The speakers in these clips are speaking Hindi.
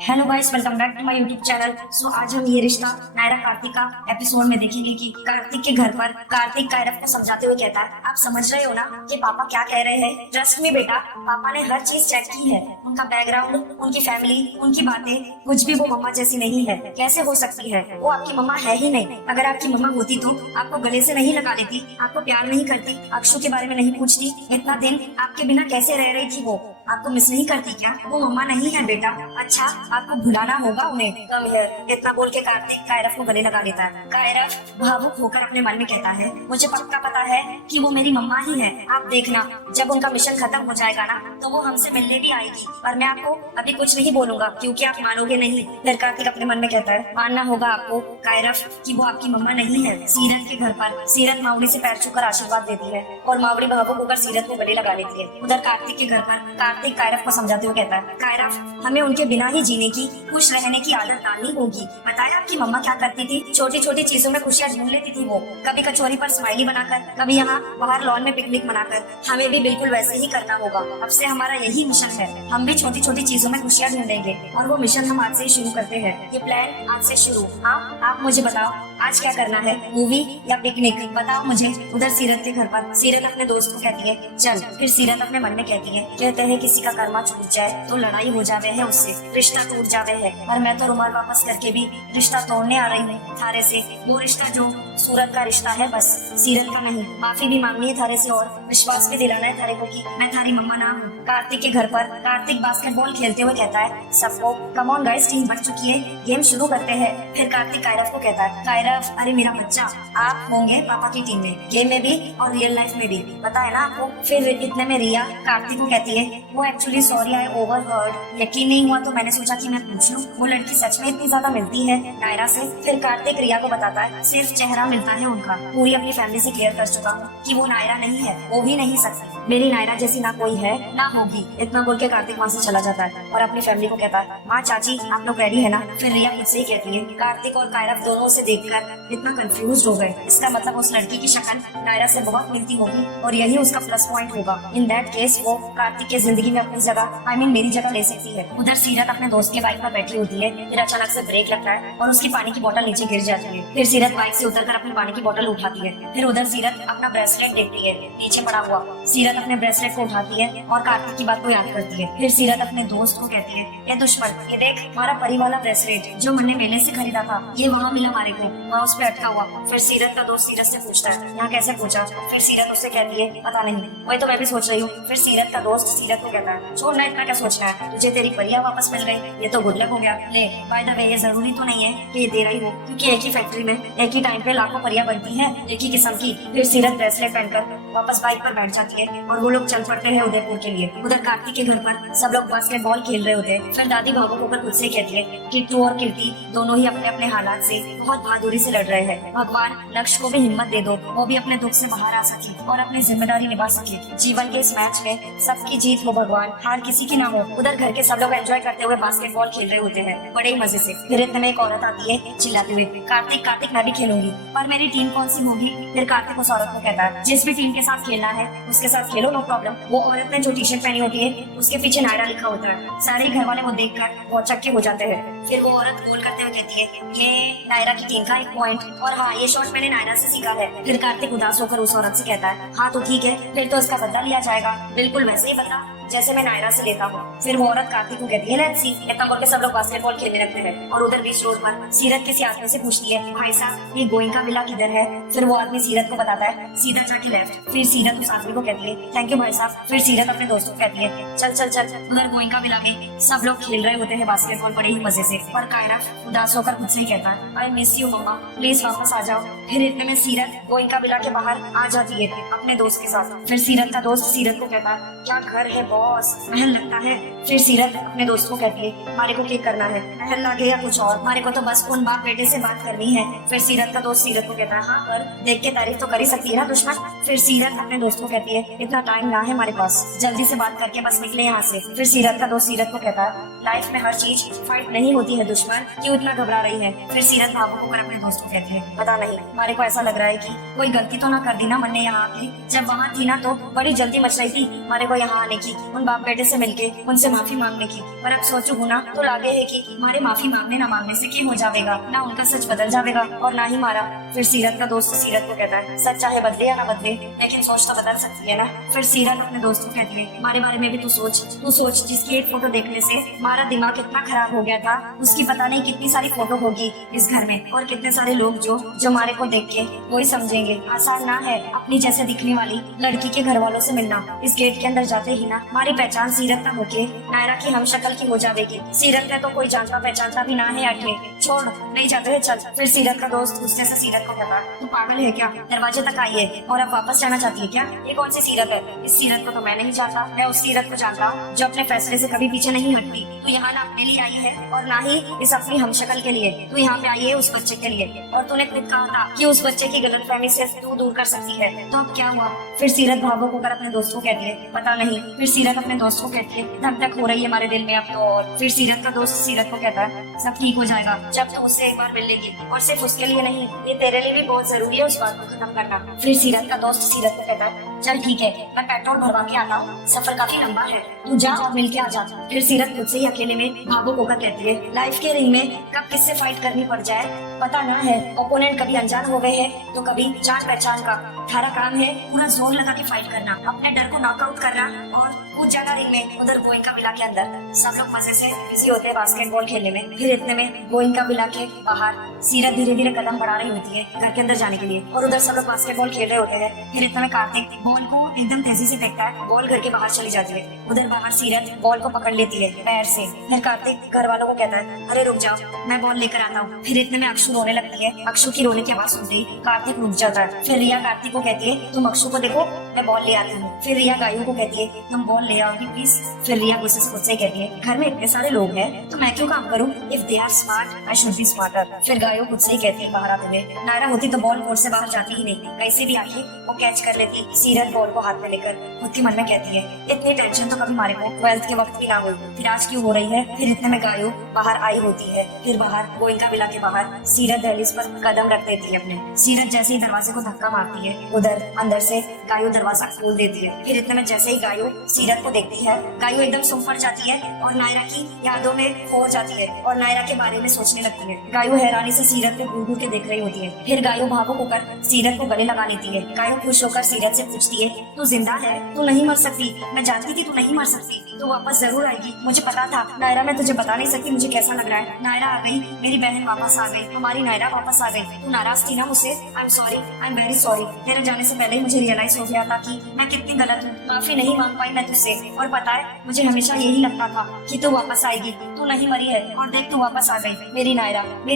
Hello guys, welcome back to my YouTube channel. आज हम ये रिश्ता नायरा कार्तिक का एपिसोड में देखेंगे कि कार्तिक के घर पर कार्तिक कायरव को समझाते हुए कहता है, आप समझ रहे हो ना कि पापा क्या कह रहे हैं। ट्रस्ट मी बेटा, पापा ने हर चीज चेक की है। उनका बैकग्राउंड, उनकी फैमिली, उनकी बातें, कुछ भी वो मम्मा जैसी नहीं है। कैसे हो सकती है? वो आपकी मम्मा है ही नहीं। अगर आपकी मम्मा होती तो आपको गले से नहीं लगा लेती, आपको प्यार नहीं करती, अक्षु के बारे में नहीं पूछती, इतना दिन आपके बिना कैसे रह रही थी। वो आपको मिस नहीं करती क्या? वो मम्मा नहीं है बेटा। अच्छा, आपको भुलाना होगा उन्हें। कम है। इतना बोल के कार्तिक कायरव को गले लगा लेता है। कायरव भावुक होकर अपने मन में कहता है, मुझे पक्का पता है कि वो मेरी मम्मा ही है। आप देखना, जब उनका मिशन खत्म हो जाएगा ना, तो वो हमसे मिलने भी आएगी। पर मैं आपको अभी कुछ नहीं बोलूंगा क्योंकि आप मानोगे नहीं। फिर कार्तिक अपने मन में कहता है, मानना होगा आपको कायरव कि वो आपकी मम्मा नहीं है। सीरत के घर पर सीरत मावड़ी से पैर छूकर आशीर्वाद देती है और मावड़ी भावुक होकर सीरत को गले लगा लेती है। उधर कार्तिक के घर पर कार्तिक कायरव को समझाते हुए कहता है, कायरव, हमें उनके बिना ही जीने की, खुश रहने की आदत डालनी होगी। बताया आपकी मम्मा क्या करती थी? छोटी छोटी चीजों में खुशियाँ ढूंढ लेती थी वो। कभी कचौरी पर स्माइली बनाकर, कभी यहाँ बाहर लॉन में पिकनिक मनाकर। हमें भी बिल्कुल वैसे ही करना होगा। अब से हमारा यही मिशन है। हम भी छोटी छोटी चीजों में खुशियाँ ढूंढेंगे और वो मिशन हम आज से ही शुरू करते हैं। ये प्लान आज से शुरू। हाँ, आप मुझे बताओ आज क्या करना है? मूवी या पिकनिक? बताओ मुझे। उधर सीरत के घर पर सीरत अपने दोस्त को कहती है, चल। फिर सीरत अपने मन में कहती है, कहते हैं किसी का कर्मा छूट जाए तो लड़ाई हो जावे है, उससे रिश्ता टूट जावे है। और मैं तो रुमाल वापस करके भी रिश्ता तोड़ने आ रही हूँ थारे से। वो रिश्ता जो सूरत का रिश्ता है, बस सीरत का नहीं। माफी भी मांगनी है थारे से और विश्वास भी दिलाना है थारे को कि मैं थारी मम्मा ना हूँ। कार्तिक के घर पर कार्तिक बास्केटबॉल खेलते हुए कहता है सबको, कम ऑन गाइस, टीम बन चुकी है, गेम शुरू करते हैं। फिर कार्तिक कायरव को कहता है, कायरव अरे मेरा बच्चा, आप होंगे पापा की टीम में, गेम में भी और रियल लाइफ में भी, पता है ना आपको। फिर इतने में रिया कार्तिक को कहती है, वो एक्चुअली सॉरी आई ओवरहर्ड। यकीन नहीं हुआ तो मैंने सोचा कि मैं पूछ लूं, वो लड़की सच में इतनी ज्यादा मिलती है नायरा से? फिर कार्तिक रिया को बताता है, सिर्फ चेहरा मिलता है उनका। पूरी अपनी फैमिली से क्लियर कर चुका हूँ कि वो नायरा नहीं है, हो भी नहीं सकती। मेरी नायरा जैसी ना कोई है ना होगी। इतना बोल के कार्तिक वहाँ से चला जाता है और अपनी फैमिली को कहता है, माँ चाची आप लोग रेडी है ना? फिर रिया खुद से ही कहती है। कार्तिक और कायरव दोनों से देखकर इतना कंफ्यूज हो गए। इसका मतलब उस लड़की की शक्ल नायरा से बहुत मिलती होगी और यही उसका प्लस पॉइंट होगा। इन दैट केस वो कार्तिक की जिंदगी में अपनी जगह, आई मीन मेरी जगह ले सकती है। उधर सीरत अपने दोस्त के बाइक पर बैठी होती है। फिर अचानक से ब्रेक लगता है और उसकी पानी की बोतल नीचे गिर जाती है। फिर सीरत बाइक से उतरकर अपनी पानी की बोतल उठाती है। फिर उधर सीरत अपना ब्रेसलेट देखती है नीचे पड़ा हुआ। सीरत अपने ब्रेसलेट को उठाती है और कार्तिक की बात को याद करती है। फिर सीरत अपने दोस्त को कहती है, ये दुश्मन, ये देख हमारा परी वाला ब्रेसलेट जो मैंने मेले से खरीदा था, ये वहाँ मिला हमारे को, वहाँ उस पे अटका हुआ। फिर सीरत का दोस्त सीरत से पूछता है, यहाँ कैसे पूछा? फिर सीरत उससे कहती है, पता नहीं, वही तो मैं भी सोच रही हूँ। फिर सीरत का दोस्त सीरत को कहता है, छोड़ ना, इतना क्या सोचना है, तुझे तेरी परियां वापस मिल गई, ये तो गुड लक हो गया। ले, बाय द वे, ये जरूरी तो नहीं है कि ये तेरा ही हो, क्योंकि एक ही फैक्ट्री में एक ही टाइम पे लाखों परियां बनती हैं, एक ही किस्म की। फिर सीरत ब्रेसलेट पहनकर वापस बाइक पर बैठ जाती है और वो लोग चल पड़ते हैं उदयपुर के लिए। उधर कार्तिक के घर पर सब लोग बास्केटबॉल खेल रहे होते हैं। फिर दादी भावुक होकर खुद से कहती है, किट्टू और कीर्ति दोनों ही अपने अपने हालात से बहुत बहादुरी से लड़ रहे हैं। भगवान लक्ष्य को भी हिम्मत दे दो, वो भी अपने दुख से बाहर आ सके और अपनी जिम्मेदारी निभा सके। जीवन के इस मैच में सबकी जीत हो भगवान, हार किसी की ना हो। उधर घर के सब लोग एंजॉय करते हुए बास्केटबॉल खेल रहे होते हैं बड़े ही मजे से। फिर इतने में एक औरत आती है चिल्लाते हुए, कार्तिक कार्तिक मैं भी खेलूंगी, पर मेरी टीम कौन सी होगी? फिर कार्तिक उस औरत को कहता है, जिस भी टीम के साथ खेलना है उसके साथ खेलो, नो प्रॉब्लम। वो औरत ने जो टी शर्ट पहनी होती है उसके पीछे नायरा लिखा होता है। सारे घर वाले वो देखकर बहुत चक्के हो जाते हैं। फिर वो औरत गोल करते हुए कहती है, ये नायरा की टीम का एक पॉइंट, और हाँ ये शॉट मैंने नायरा से सीखा है। फिर कार्तिक उदास होकर उस औरत से कहता है, हाँ तो ठीक है, फिर तो इसका बदला लिया जाएगा, बिल्कुल वैसे ही बदला जैसे मैं नायरा से लेता हूँ। फिर वो औरत कार्तिक को कहती है, लेट्स सी। इतना बोल के सब लोग बास्केटबॉल खेलने लगते हैं और उधर बीच रोड पर सीरत किसी आदमी से पूछती है, भाई साहब ये गोइंका विला किधर है? फिर वो आदमी सीरत को बताता है, सीधा जाके लेफ्ट। फिर सीरत उस आदमी को कहती है, थैंक यू भाई साहब। फिर सीरत अपने दोस्तों को कहती है, चल चल चल। उधर गोइंका विला में सब लोग खेल रहे होते हैं बास्केटबॉल बड़े ही मजे से, पर कायरव उदास होकर खुद से ही कहता है, I miss you mama, please वापस आ जाओ। फिर इतने में सीरत गोइंका विला के बाहर आ जाती है अपने दोस्त के साथ। फिर सीरत का दोस्त सीरत को कहता है, क्या घर है बॉस, महल लगता है। फिर सीरत अपने दोस्त को कहती है, हमारे को क्या करना है, महल लगे या कुछ और? हमारे को तो बस उन बाप बेटे से बात करनी है। फिर सीरत का दोस्त सीरत को कहता है, हाँ कर, देख के तारीफ तो कर ही सकती है ना दुश्मन। फिर सीरत अपने दोस्त को कहती है, इतना टाइम ना है हमारे पास, जल्दी से बात करके बस निकले यहाँ से। फिर सीरत का दोस्त सीरत को कहता है, लाइफ में हर चीज फाइट नहीं होती है दुश्मन, क्यों इतना घबरा रही है? फिर सीरत भावुक होकर अपने दोस्त को कहती है, पता नहीं, हमारे को ऐसा लग रहा है कि कोई गलती तो ना कर दी ना मन ने यहाँ आके, जब वहाँ थी ना तो बड़ी जल्दी मच रही थी हमारे को यहाँ आने की, उन बाप बेटे से मिलके उनसे माफी मांगने की, पर अब सोचू हूँ ना तो लागे है कि हमारे माफी मांगने ना मांगने से क्या हो जाएगा, ना उनका सच बदल जाएगा और ना ही मारा। फिर सीरत का दोस्त सीरत को कहता है सच चाहे बदले या ना बदले लेकिन सोच तो बदल सकती है ना। फिर सीरत अपने दोस्त को कहती है हमारे बारे में भी तू सोच जिसकी एक फोटो देखने से हमारा दिमाग कितना खराब हो गया था, उसकी पता नहीं कितनी सारी फोटो होगी इस घर में और कितने सारे लोग जो हमारे को देख के वही समझेंगे। आसान ना है अपनी जैसे दिखने वाली लड़की के घर वालों से मिलना। इस गेट के अंदर जाते ही ना हमारी पहचान सीरत ना होके नायरा की हम शक्ल की हो जाएगी। सीरत ने तो कोई जानता पहचानता भी ना है, अठे छोड़ नहीं जाते है चल। फिर सीरत का दोस्त गुस्से से सीरत को कहता तू पागल है क्या, दरवाजे तक आई है और अब वापस जाना चाहती है क्या? ये कौन सी सीरत है? इस सीरत को तो मैं नहीं जानता, मैं उस सीरत को जानता हूँ जो अपने फैसले से कभी पीछे नहीं हटती। तू यहाँ ना अपने लिए आई है और ना ही इस अपनी हमशक्ल के लिए, तू यहाँ पे आई है उस बच्चे के लिए और तूने खुद कहा था कि उस बच्चे की गलतफहमी से तू दूर कर सकती है, तो अब क्या हुआ? फिर सीरत भावुक होकर अपने दोस्त को कहती है पता नहीं। फिर सीरत अपने दोस्त को कहती है धक धक हो रही है हमारे दिल में अब तो। और फिर सीरत का दोस्त सीरत को कहता है सब ठीक हो जाएगा जब तू उससे एक बार मिल लेगी, और सिर्फ उसके लिए नहीं ये तेरे लिए भी बहुत जरूरी है उस बात को खत्म करना। फिर सीरत का दोस्त सीरत को कहता है चल ठीक है मैं पेट्रोल भरवा के आता हूँ, सफर काफी लंबा है, तू जा और मिल के आ जा। फिर सीरत खुद से ही अकेले में भावुक होकर कहती है लाइफ के रिंग में कब किससे फाइट करनी पड़ जाए पता ना है। ओपोनेंट कभी अनजान हो गए हैं तो कभी जान पहचान का। थारा काम है पूरा जोर लगा के फाइट करना, अपने डर को नॉकआउट करना और कूद जाना रिंग में उधर गोइंका विला के अंदर। सब लोग मजे से बिजी होते हैं बास्केटबॉल खेलने में। फिर इतने में गोइंका विला के बाहर सीरत धीरे धीरे कदम बढ़ा रही होती है घर के अंदर जाने के लिए और उधर सब लोग बास्केटबॉल खेल रहे होते हैं। फिर इतने में कार्तिक बॉल को एकदम तेजी से फेंकता है, बॉल घर के बाहर चली जाती है। उधर बाहर सीरत बॉल को पकड़ लेती है पैर से। फिर कार्तिक घर वालों को कहता है अरे रुक जाओ मैं बॉल लेकर आता हूँ। फिर इतने में अक्षु रोने लगती है। अक्षु की रोने की आवाज सुनते ही कार्तिक रुक जाता है। फिर रिया कार्तिक को कहती है तुम अक्षु को देखो मैं बॉल ले आती हूँ। फिर रिया गायू को कहती है तुम बॉल ले आओगी प्लीज। फिर रिया गुस्से से खुद से कहती है घर में इतने सारे लोग हैं तो मैं क्यों काम करूँ, if they are smart I should be smarter. फिर गायू खुद से ही कहती है बाहर आते हुए नायरा होती तो बॉल कोर्ट से बाहर जाती ही नहीं, कैसे भी आके वो कैच कर लेती। सीरत बॉल को हाथ में लेकर खुद के मन में कहती है इतनी टेंशन तो कभी हमारे को 12th के वक्त भी ना हुई, फिर आज क्यों हो रही है। फिर इतने में गायू बाहर आई होती है। फिर बाहर गोइंका विला के बाहर सीरत दहलीज पर कदम रख देती है अपने। सीरत जैसे ही दरवाजे को धक्का मारती है उधर अंदर से गायू दरवाजा खोल देती है। फिर इतने में जैसे ही गायू सीरत को देखती है गायू एकदम सुम पड़ जाती है और नायरा की यादों में खो जाती है और नायरा के बारे में सोचने लगती है। गायू हैरानी से सीरत पे घूर घूर के देख रही होती है। फिर गायू भावुक होकर सीरत को गले लगा लेती है। गायू खुश होकर सीरत से पूछती है तू जिंदा है, तू नहीं मर सकती, मैं जानती थी तू नहीं मर सकती, तू वापस जरूर आएगी, मुझे पता था। नायरा मैं तुझे बता नहीं सकती मुझे कैसा लग रहा है। नायरा आ गई, मेरी बहन वापस आ गई, हमारी नायरा वापस आ गई। तू नाराज थी ना मुझसे, I am sorry, I am very sorry. तेरे जाने से पहले ही मुझे रियलाइज हो गया था कि मैं कितनी गलत हूँ, माफी नहीं मांग पाई मैं तुझसे। और पता है मुझे हमेशा यही लगता था कि तू वापस आएगी, तू नहीं मरी है और देख तू वापस आ गई, मेरी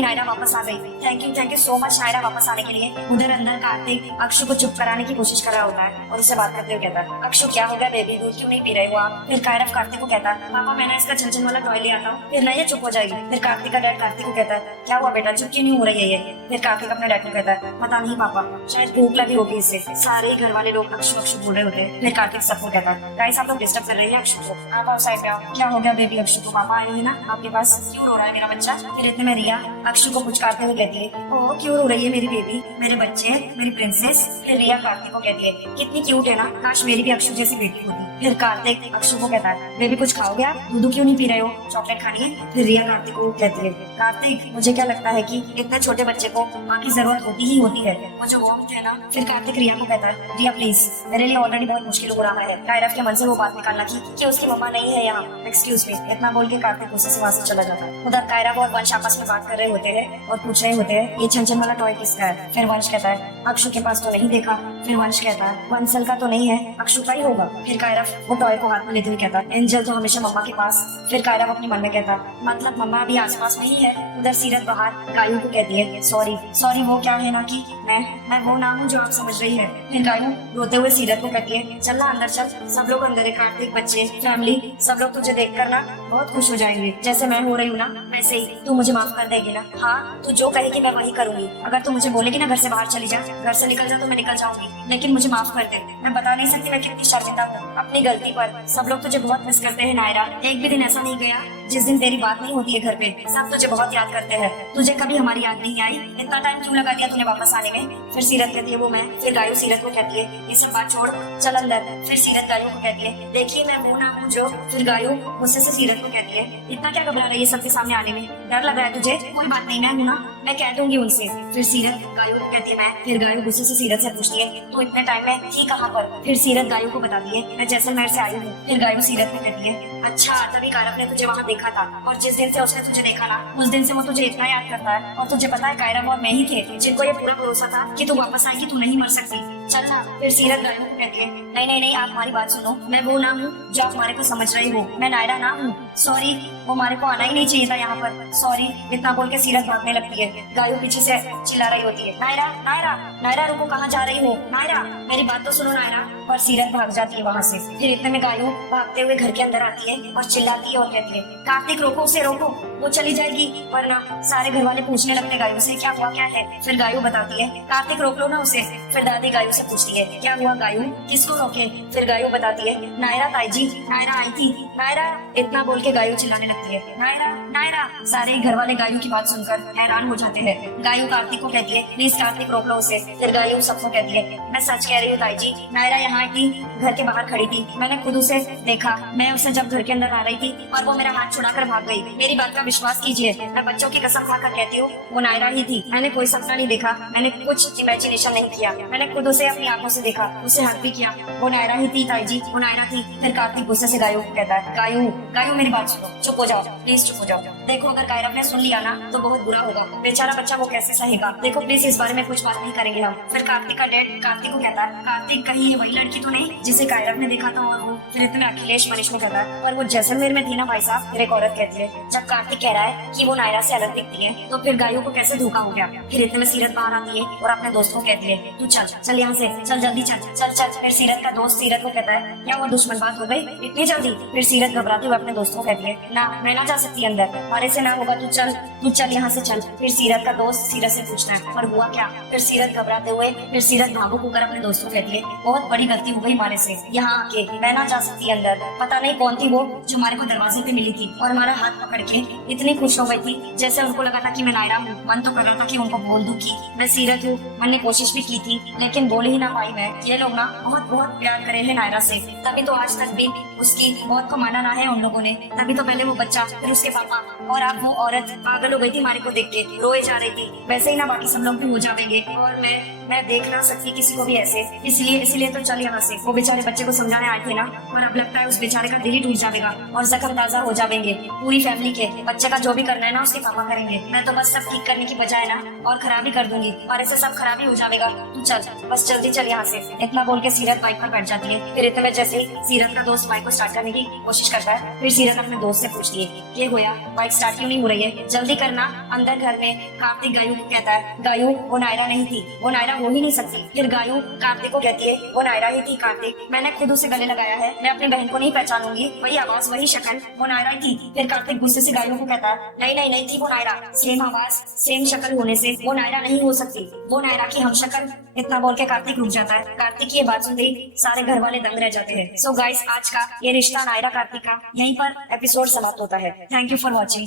नायरा वापस आ गई। Thank you so much Naira वापस आने के लिए। उधर अंदर कार्तिक अक्षु को चुप कराने की कोशिश कर रहा होता है और उससे बात करते हुए कहता है अक्षु क्या हो गया बेबी, दूध क्यों नहीं पी रहे हो आप? फिर कायरव कार्तिक को कहता है पापा मैंने इसका छनछन वाला टॉय ले आता हूँ, फिर ना ये चुप हो जाएगी। फिर कार्तिक का डैड कार्तिक को कहता है क्या हुआ बेटा, चुप क्यों नहीं हो रही है ये? फिर कार्तिक अपने डैड को कहता है पता नहीं पापा, शायद भूख लगी होगी इससे। सारे घर वाले लोग अक्षु अक्षु बोल रहे होते हैं। फिर कार्तिक सबको कहता है गाइस आप लोग डिस्टर्ब कर रहे हैं अक्षु को, आप आओ साइड पे आओ। क्या हो गया बेबी अक्षु को, पापा आए हैं ना आपके पास, क्यों रो रहा है मेरा बच्चा? फिर इतने में रिया अक्षु को पुचकारते हुए कहती है ओ क्यों रो रही है मेरी बेबी, मेरे बच्चे, मेरी प्रिंसेस। फिर रिया कार्तिक को कहती है कितनी क्यूट है ना, काश मेरी भी अक्षु जैसी बेटी होती। फिर कार्तिक अक्षु को कहता है बेबी कुछ खाओगे आप, दूध क्यों नहीं पी रहे हो, चॉकलेट खानी है? फिर रिया कार्तिक को कहती है कार्तिक मुझे क्या लगता है कि इतने छोटे बच्चे को माँ की जरूरत होती ही होती है, वो जो वार्मथ है ना। फिर कार्तिक रिया को कहता है रिया प्लीज, मेरे लिए ऑलरेडी बहुत मुश्किल हो रहा है कायरव के मन से वो बात निकालना कि उसकी मम्मा नहीं है यहाँ, एक्सक्यूज मी। इतना बोल के कार्तिक गुस्से से वहाँ से चला जाता है। उधर कायरव और वंश आपस में बात कर रहे होते हैं और पूछ रहे होते हैं ये छनछन वाला टॉय किसका है? फिर वंश कहता है अक्षु के पास तो नहीं देखा। फिर वंश कहता है वंसल का तो नहीं है, अक्षु का ही होगा। फिर कायरव वो टॉय को हाथ में लेते हुए कहता है एंजल तो हमेशा मम्मा के पास। फिर कायरव अपने मन में कहता मतलब मम्मा अभी आसपास में ही है। उधर सीरत बाहर गायू को कहती है सॉरी वो क्या है ना कि मैं वो ना हूँ जो आप समझ रही है। फिर गायू रोते हुए सीरत को कहती है चल ना अंदर चल, सब लोग अंदर है, कार्तिक, बच्चे, फैमिली, सब लोग तुझे देख कर ना बहुत खुश हो जाएंगे। जैसे मैं हो रही हूँ ना वैसे ही तू मुझे माफ कर देगी ना? हाँ तू जो कहेगी मैं वही करूंगी। अगर तू मुझे बोलेगी ना घर से बाहर चली जा, घर से निकल जा, तो मैं निकल जाऊंगी, लेकिन मुझे माफ कर दे। मैं बता नहीं सकती मैं कितनी शर्मिंदा हूँ अपनी गलती पर। सब लोग तुझे बहुत मिस करते हैं नायरा, एक भी दिन ऐसा नहीं गया जिस दिन तेरी बात नहीं होती है घर पे सब तुझे बहुत याद करते हैं। तुझे कभी हमारी याद नहीं आई? इतना टाइम क्यों लगा दिया तूने वापस आने में? फिर सीरत कहती है वो मैं। फिर गायू सीरत को कहती है ये सब बात छोड़, चल अंदर। फिर सीरत गायू को कहती है देखिए मैं वो ना हूँ जो। फिर गायू गुस्से से सीरत को कहती है इतना क्या घबरा रही है सबके सामने आने में? डर लग रहा है तुझे? कोई बात नहीं, मैं हूँ ना, मैं कह दूंगी उनसे। फिर सीरत गायू को कहती है मैं। फिर गायू गुस्से से सीरत से पूछती है तो इतने टाइम में थी कहाँ पर? फिर सीरत गायू को बताती है मैं जैसलमेर से आई हूँ। फिर गायू सीरत को कहती है अच्छा तभी कायरव ने तुझे वहाँ देखा था, और जिस दिन से उसने तुझे देखा ना उस दिन से वो तुझे इतना याद करता है। और तुझे पता है कायरव और मैं ही थे जिनको ये पूरा भरोसा था कि तू वापस आएगी, तू नहीं मर सकती, चल ना। फिर सीरत गायू को कहती है नहीं नहीं नहीं, आप हमारी बात सुनो, मैं वो ना हूँ जो आप हमारे को समझ रही हो, मैं नायरा ना हूँ। सॉरी, वो हमारे को आना ही नहीं चाहिए था यहाँ पर, सॉरी। इतना बोल के सीरत भागने लगती है। गायू पीछे से चिल्ला रही होती है नायरा नायरा नायरा रुको, कहाँ जा रही हो नायरा, मेरी बात तो सुनो नायरा। और सीरत भाग जाती है वहाँ से। फिर इतने में गायू भागते हुए घर के अंदर आती है और चिल्लाती है और कहती है कार्तिक रोको उसे, रोको, वो चली जाएगी। वरना सारे घर वाले पूछने लगते गायू से क्या हुआ क्या है। फिर गायू बताती है कार्तिक रोक लो ना उसे। फिर दादी गायू से पूछती है क्या हुआ गायू, किसको रोके? फिर गायू बताती है नायरा ताई जी, नायरा आई थी, नायरा। इतना बोल के गायू चिल्लाने लगती है नायरा नायरा। सारे घर वाले गायू की बात सुनकर हैरान हो जाते हैं। गायू कार्तिक को कहती है प्लीज कार्तिक रोक लो उसे। फिर गायू सबको कहती है मैं सच कह रही हूँ ताई जी, नायरा यहाँ आई थी, घर के बाहर खड़ी थी, मैंने खुद उसे देखा। मैं उसे जब घर के अंदर आ रही थी और वो मेरा हाथ छुड़ाकर भाग गई। मेरी बात का विश्वास कीजिए, मैं बच्चों की कसम खाकर कहती हूँ वो नायरा ही थी। मैंने कोई सपना नहीं देखा, मैंने कुछ इमेजिनेशन नहीं किया, मैंने खुद उसे अपनी आंखों से देखा, उसे हक भी किया। वो नायरा ही थी ताई जी, वो नायरा थी। फिर कार्तिक गुस्से से गायू को कहता है गायू गायू मेरी बात सुनो, चुप हो जाओ प्लीज, चुप हो जाओ। देखो अगर कायरव ने सुन लिया ना तो बहुत बुरा होगा, बेचारा बच्चा वो कैसे सहेगा। देखो प्लीज इस बारे में कुछ बात नहीं करेंगे हम। फिर कार्तिक का डैड कार्तिक को कहता है कार्तिक कहीं ये वही लड़की तो नहीं जिसे कायरव ने देखा था? और वो फिर इतने अखिलेश मनीष को कहता है पर वो जैसलमेर में थी ना भाई साहब। फिर एक औरत कहती है जब कार्तिक कह रहा है कि वो नायरा से अलग दिखती है तो फिर गायू को कैसे धोखा हो गया। फिर इतने में सीरत बाहर आती है और अपने दोस्त को कहती है तू चल चल यहाँ से, चल जल्दी चल चल चल। फिर सीरत का दोस्त सीरत को कहता है क्या वो दुश्मन बात हो गई इतनी जल्दी? फिर सीरत घबराते हुए अपने दोस्त को कहती है ना मैं ना जा सकती अंदर, हमारे से ना होगा, तू चल यहाँ से चल। फिर सीरत का दोस्त सीरत से पूछना है पर हुआ क्या? फिर सीरत घबराते हुए फिर सीरत भावुक होकर अपने दोस्त को कहती है बहुत बड़ी गलती हो गई हमारे से, यहाँ आके मैं ना जा सकती अंदर। पता नहीं कौन थी वो जो हमारे को दरवाजे पे मिली थी और हमारा हाथ पकड़ के इतनी खुश हो गई थी जैसे उनको लगा था कि मैं नायरा हूँ। मन तो कर रहा था कि उनको बोल दूं कि मैं सीरत हूँ, मैंने कोशिश भी की थी लेकिन बोल ही ना पाई मैं। ये लोग ना बहुत बहुत प्यार करे हैं नायरा से, तभी तो आज तक भी उसकी मौत को माना ना है उन लोगों ने। तभी तो पहले वो बच्चा फिर उसके पापा और अब वो औरत पागल हो गई थी हमारे को देख के, रोए जा रही थी। वैसे ही ना बाकी सब लोग भी हो जाएंगे और मैं देख ना सकती किसी को भी ऐसे, इसलिए तो चल यहाँ से। वो बेचारे बच्चे को समझाने आए थे ना, और अब लगता है उस बेचारे का दिल ही टूट जाएगा और जख्म ताजा हो जाएंगे पूरी फैमिली के। बच्चे का जो भी करना है ना उसके पापा करेंगे, मैं तो बस सब ठीक करने की बजाय ना और खराबी कर दूंगी और ऐसे सब खराबी हो जाएगा। तू चल बस जल्दी चल यहाँ से। इतना बोल के सीरत बाइक पर बैठ जाती है। फिर इतने में जैसे सीरत का दोस्त बाइक को स्टार्ट करने की कोशिश करता है, फिर सीरत अपने दोस्त से पूछती है ये होया बाइक स्टार्ट क्यों नहीं हो रही है, जल्दी करना अंदर घर में। कार्तिक गायू को कहता है गायू वो नायरा नहीं थी, वो नायरा हो ही नहीं सकती। फिर गायू कार्तिक को कहती है वो नायरा ही थी कार्तिक, मैंने खुद उसे गले लगाया है, मैं अपनी बहन को नहीं पहचानूंगी, वही आवाज वही शक्ल, वो नायरा ही थी। फिर कार्तिक गुस्से से गायू को कहता है नहीं नहीं नहीं थी वो नायरा, सेम आवाज सेम शक्ल होने से वो नायरा नहीं हो सकती, वो नायरा की हम शक्ल। इतना बोल के कार्तिक रुक जाता है। कार्तिक की ये बात सुनते ही सारे घर वाले दंग रह जाते हैं। सो गाइस आज का ये रिश्ता नायरा कार्तिक का यहीं पर एपिसोड समाप्त होता है। Thank you for watching.